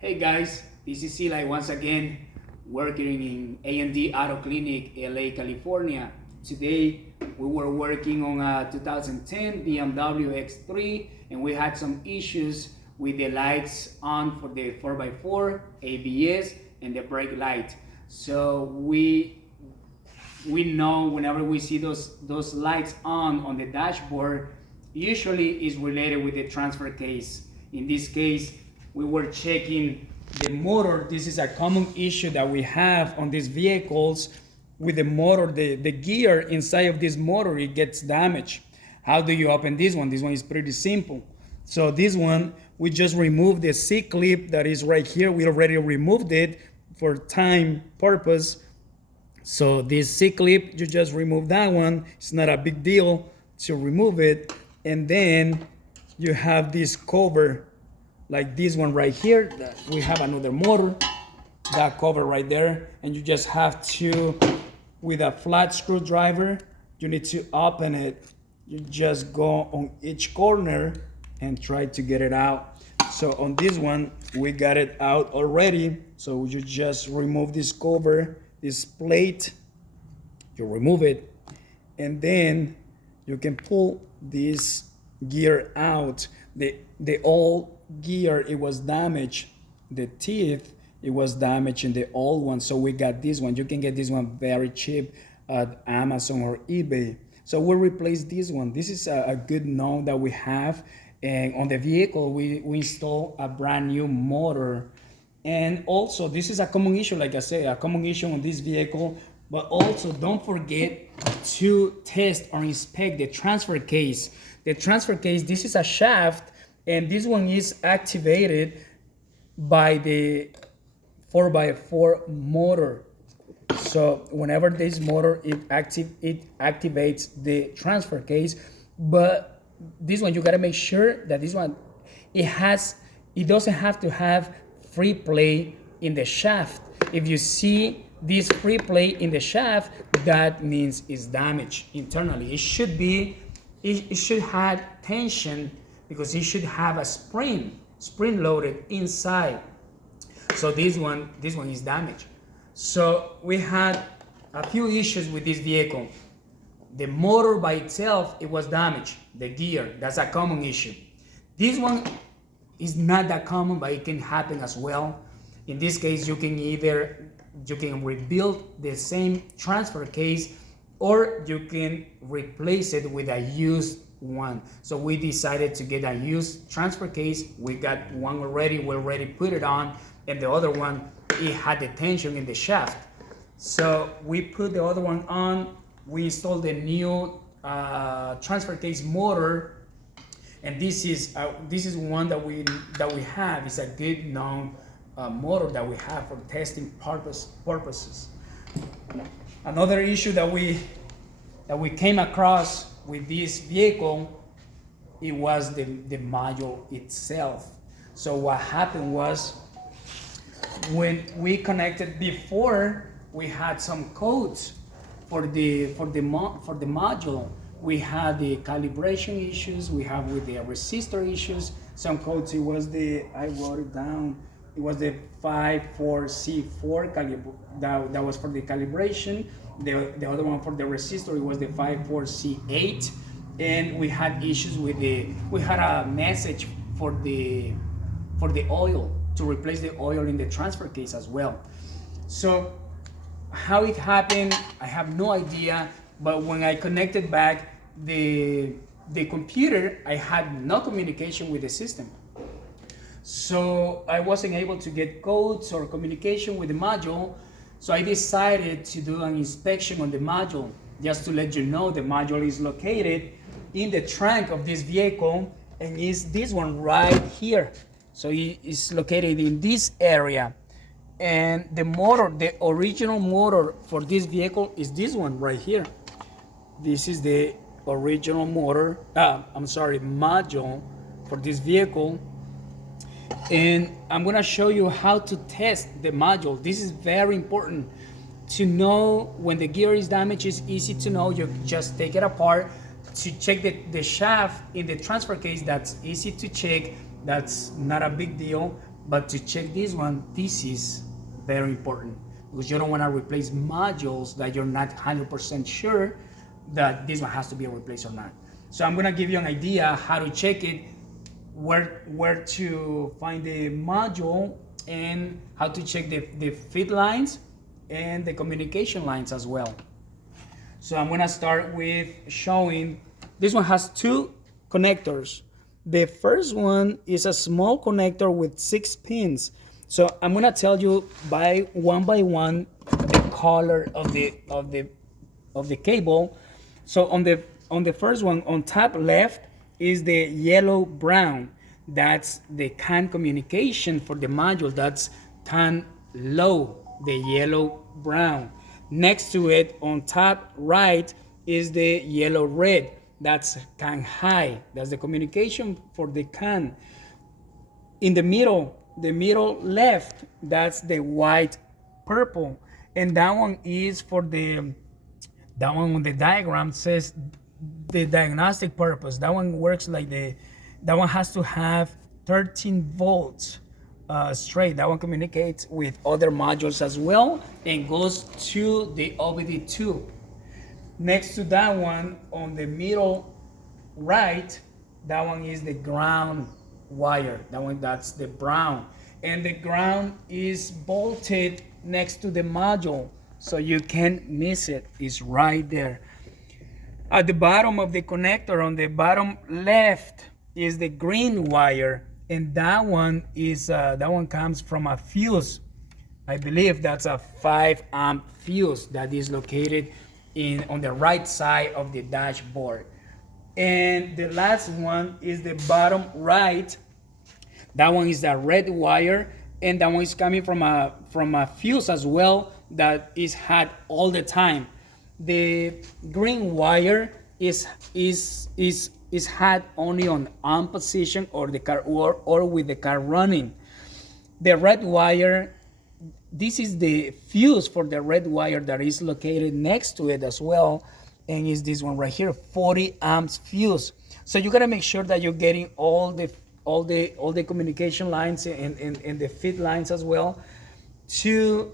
Hey guys, this is Eli once again, working in A&D Auto Clinic, LA, California. Today we were working on a 2010 BMW X3 and we had some issues with the lights on for the 4x4, ABS, and the brake light. So we know whenever we see those lights on the dashboard, usually is related with the transfer case. In this case, we were checking the motor. This is a common issue that we have on these vehicles with the motor. The gear inside of this motor, it gets damaged. How do you open this one? This one is pretty simple. So this one, we just removed the C-clip that is right here. We already removed it for time purpose. So this C-clip, you just remove that one. It's not a big deal to remove it. And then you have this cover like this one right here. We have another motor, that cover right there. And you just have to, with a flat screwdriver, you need to open it. You just go on each corner and try to get it out. So on this one, we got it out already. So you just remove this cover, this plate, you remove it, and then you can pull this gear out. The old gear, it was damaged. The teeth, it was damaged in the old one. So we got this one. You can get this one very cheap at Amazon or eBay. So we'll replace this one. This is a good known that we have. And on the vehicle, we install a brand new motor. And also, this is a common issue, like I said, a common issue on this vehicle. But also, don't forget to test or inspect the transfer case. The transfer case, this is a shaft, and this one is activated by the 4x4 motor. So whenever this motor it activates the transfer case, but this one you gotta make sure that this one it doesn't have to have free play in the shaft. If you see this free play in the shaft, that means it's damaged internally. It should have tension because it should have a spring loaded inside. So this one is damaged. So we had a few issues with this vehicle. The motor by itself, it was damaged. The gear, that's a common issue. This one is not that common, but it can happen as well. In this case, you can rebuild the same transfer case, or you can replace it with a used one. So we decided to get a used transfer case. We got one already, we already put it on, and the other one, it had the tension in the shaft. So we put the other one on, we installed the new transfer case motor, and this is one that we have. It's a good known motor that we have for testing purposes. Another issue that we came across with this vehicle, it was the module itself. So what happened was, when we connected before, we had some codes for the module. We had the calibration issues, we have with the resistor issues. Some codes, I wrote it down. It was the 54C4 that was for the calibration. The other one for the resistor, it was the 54C8. And we had issues with we had a message for the oil, to replace the oil in the transfer case as well. So how it happened, I have no idea, but when I connected back the computer, I had no communication with the system. So I wasn't able to get codes or communication with the module. So I decided to do an inspection on the module. Just to let you know, the module is located in the trunk of this vehicle, and is this one right here. So it is located in this area. And the motor, the original motor for this vehicle is this one right here. This is the original motor, module for this vehicle. And I'm gonna show you how to test the module. This is very important to know. When the gear is damaged, it's easy to know. You just take it apart to check the shaft in the transfer case. That's easy to check. That's not a big deal. But to check this one, this is very important because you don't want to replace modules that you're not 100% sure that this one has to be replaced or not. So I'm gonna give you an idea how to check it, where to find the module, and how to check the feed lines and the communication lines as well. So I'm gonna start with showing, this one has two connectors. The first one is a small connector with 6 pins. So I'm gonna tell you one by one the color of the cable. So on the first one, on top left is the yellow brown. That's the CAN communication for the module. That's CAN low, the yellow brown. Next to it, on top right, is the yellow red. That's CAN high. That's the communication for the CAN. In the middle left, that's the white purple. And that one is for that one on the diagram says the diagnostic purpose. That one works like that one has to have 13 volts straight. That one communicates with other modules as well and goes to the OBD tube. Next to that one, on the middle right, that one is the ground wire. That's the brown. And the ground is bolted next to the module, so you can't miss it. It's right there. At the bottom of the connector, on the bottom left, is the green wire, and that one comes from a fuse. I believe that's a 5 amp fuse that is located on the right side of the dashboard. And the last one is the bottom right. That one is the red wire, and that one is coming from a fuse as well that is hot all the time. The green wire is hot only on position or the car or with the car running. The red wire, this is the fuse for the red wire that is located next to it as well, and is this one right here, 40 amps fuse. So you gotta make sure that you're getting all the communication lines and the feed lines as well to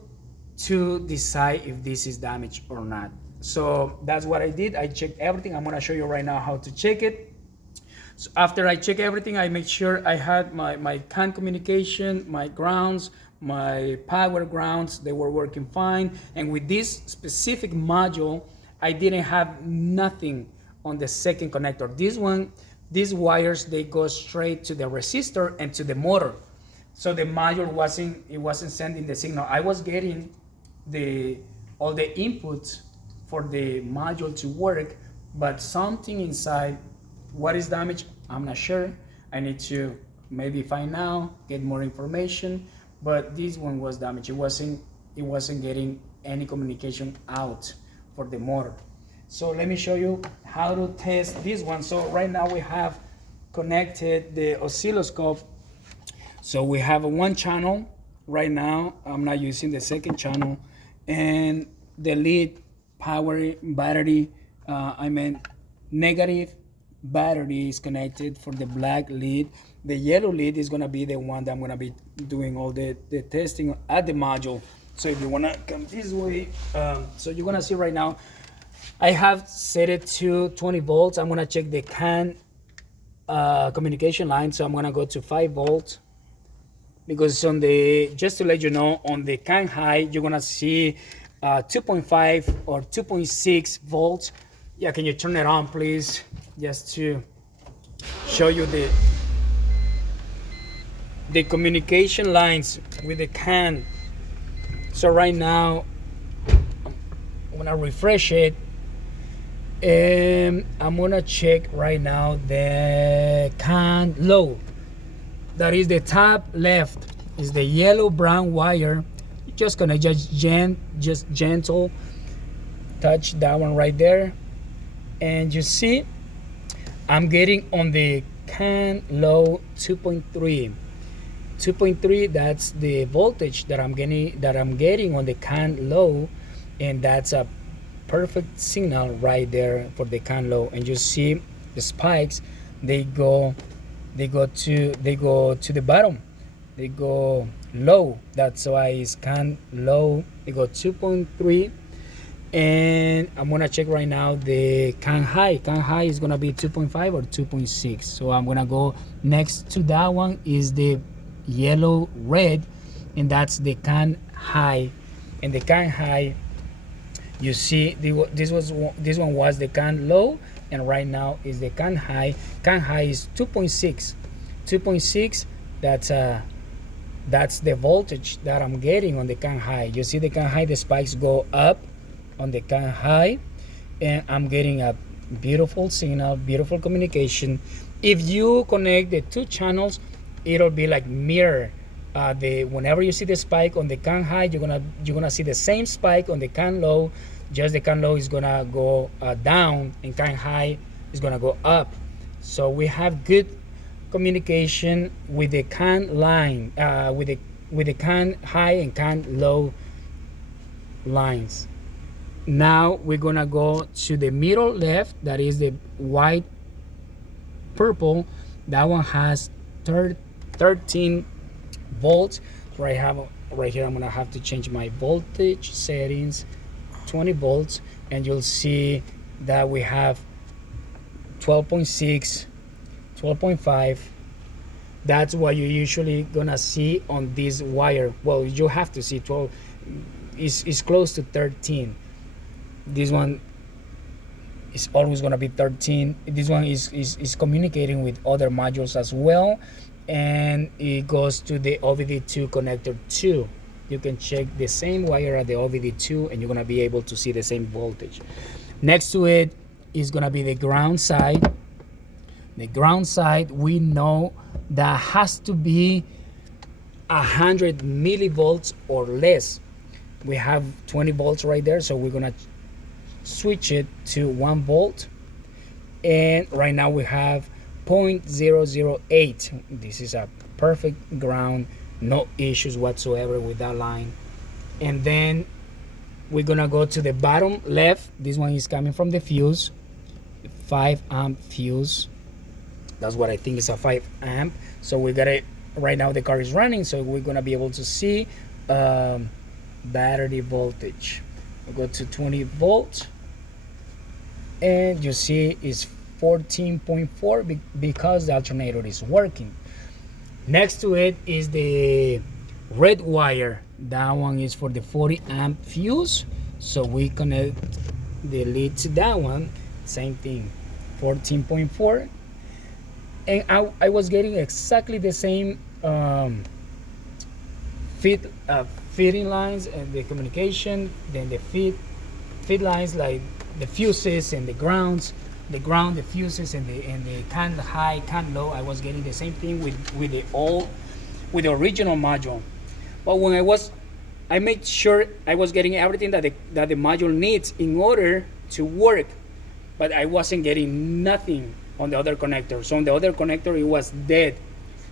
decide if this is damaged or not. So that's what I did. I checked everything. I'm gonna show you right now how to check it. So after I check everything, I make sure I had my CAN communication, my grounds, my power grounds, they were working fine. And with this specific module, I didn't have nothing on the second connector. These wires, they go straight to the resistor and to the motor. So the module wasn't sending the signal. I was getting all the inputs for the module to work, but something inside, what is damaged, I'm not sure. I need to maybe find out, get more information, but this one was damaged. It wasn't getting any communication out for the motor. So let me show you how to test this one. So right now we have connected the oscilloscope. So we have a 1 channel right now. I'm not using the second channel, and the lead power battery, negative battery is connected for the black lead. The yellow lead is gonna be the one that I'm gonna be doing all the testing at the module. So if you wanna come this way, so you're gonna see right now, I have set it to 20 volts. I'm gonna check the CAN communication line. So I'm gonna go to 5 volts, because just to let you know, on the CAN high, you're gonna see 2.5 or 2.6 volts. Yeah, can you turn it on, please? Just to show you the communication lines with the CAN. So right now, I'm gonna refresh it, and I'm gonna check right now the CAN low. That is the top left, is the yellow brown wire. You're just gonna just gentle touch that one right there, and you see I'm getting on the CAN low 2.3. 2.3, that's the voltage that I'm getting on the CAN low, and that's a perfect signal right there for the CAN low. And you see the spikes, they go to the bottom. they go low. That's why it's can low. They go 2.3. And I'm gonna check right now the can high. Can high is gonna be 2.5 or 2.6. So I'm gonna go next to that one is the yellow red, and that's the can high. And the can high, you see, this one was the can low, and right now is the can high. Can high is 2.6. 2.6. That's the voltage that I'm getting on the can high. You see the can high, the spikes go up on the can high, and I'm getting a beautiful signal, beautiful communication. If you connect the two channels, it'll be like mirror. Whenever you see the spike on the can high, you're gonna see the same spike on the can low. Just the can low is gonna go down, and can high is gonna go up. So we have good communication with the can line, with the can high and can low lines. Now we're gonna go to the middle left, that is the white purple. That one has 13 volts. Right here I'm gonna have to change my voltage settings, 20 volts, and you'll see that we have 12.6, 12.5. That's what you're usually gonna see on this wire. Well, you have to see 12 is close to 13. This one is always going to be 13. This one is communicating with other modules as well, and it goes to the OBD2 connector 2. You can check the same wire at the OBD2, and you're going to be able to see the same voltage. Next to it is going to be the ground side. The ground side, we know that has to be 100 millivolts or less. We have 20 volts right there, so we're going to switch it to 1 volt, and right now we have 0.008. This is a perfect ground, no issues whatsoever with that line. And then we're gonna go to the bottom left. This one is coming from the fuse, 5 amp fuse. That's what I think is a 5 amp. So we got it right now. The car is running, so we're gonna be able to see battery voltage. We go to 20 volts, and you see it's 14.4 because the alternator is working. Next to it is the red wire. That one is for the 40 amp fuse, so we connect the lead to that one. Same thing, 14.4. And I was getting exactly the same feeding lines and the communication, then the feed lines, like the fuses and the grounds, the fuses, and the can high, can low. I was getting the same thing with the original module. But when I made sure I was getting everything that the module needs in order to work, but I wasn't getting nothing on the other connector. So on the other connector, it was dead.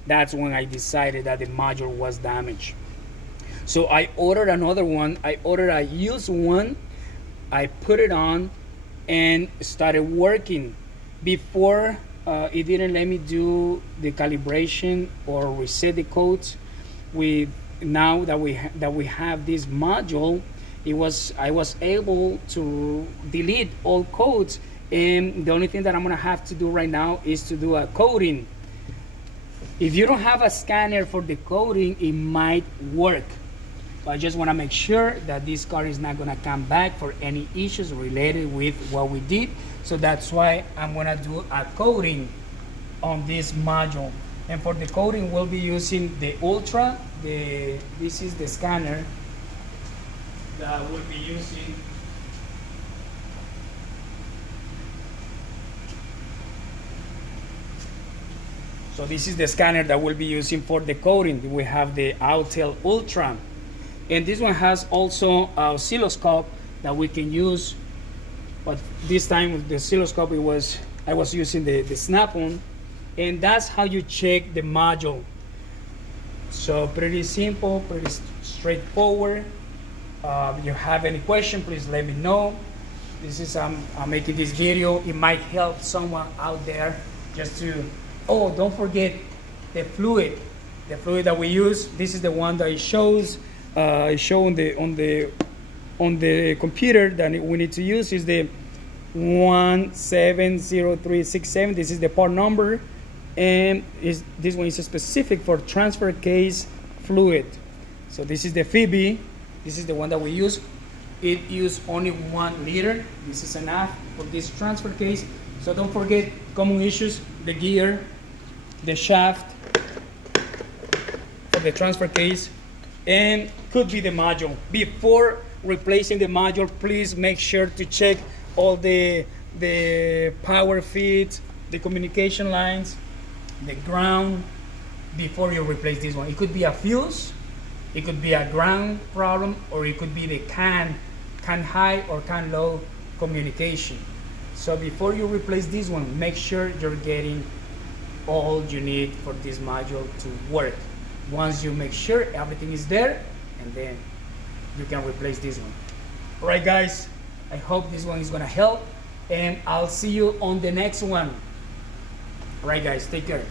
That's when I decided that the module was damaged. So I ordered another one. I ordered a used one. I put it on and started working. Before, it didn't let me do the calibration or reset the codes. Now that we have this module, I was able to delete all codes, and the only thing that I'm gonna have to do right now is to do a coding. If you don't have a scanner for the coding, it might work. I just want to make sure that this car is not going to come back for any issues related with what we did. So that's why I'm going to do a coding on this module. And for the coding, we'll be using the Ultra. This is the scanner that we'll be using. So this is the scanner that we'll be using for the coding. We have the Autel Ultra. And this one has also an oscilloscope that we can use, but this time with the oscilloscope I was using the snap-on, and that's how you check the module. So pretty simple, pretty straightforward. If you have any question, please let me know. This is I'm making this video. It might help someone out there just to. Oh, don't forget the fluid. The fluid that we use, this is the one that it shows on the computer that we need to use is the 170367. This is the part number, and this one is specific for transfer case fluid. So this is the Phoebe. This is the one that we use. It uses only 1 liter. This is enough for this transfer case. So don't forget common issues: the gear, the shaft for the transfer case, and could be the module. Before replacing the module, please make sure to check all the power feeds, the communication lines, the ground before you replace this one. It could be a fuse, it could be a ground problem, or it could be the can high or can low communication. So before you replace this one, make sure you're getting all you need for this module to work. Once you make sure everything is there, and then you can replace this one. All right, guys, I hope this one is gonna help, and I'll see you on the next one. All right, guys, take care.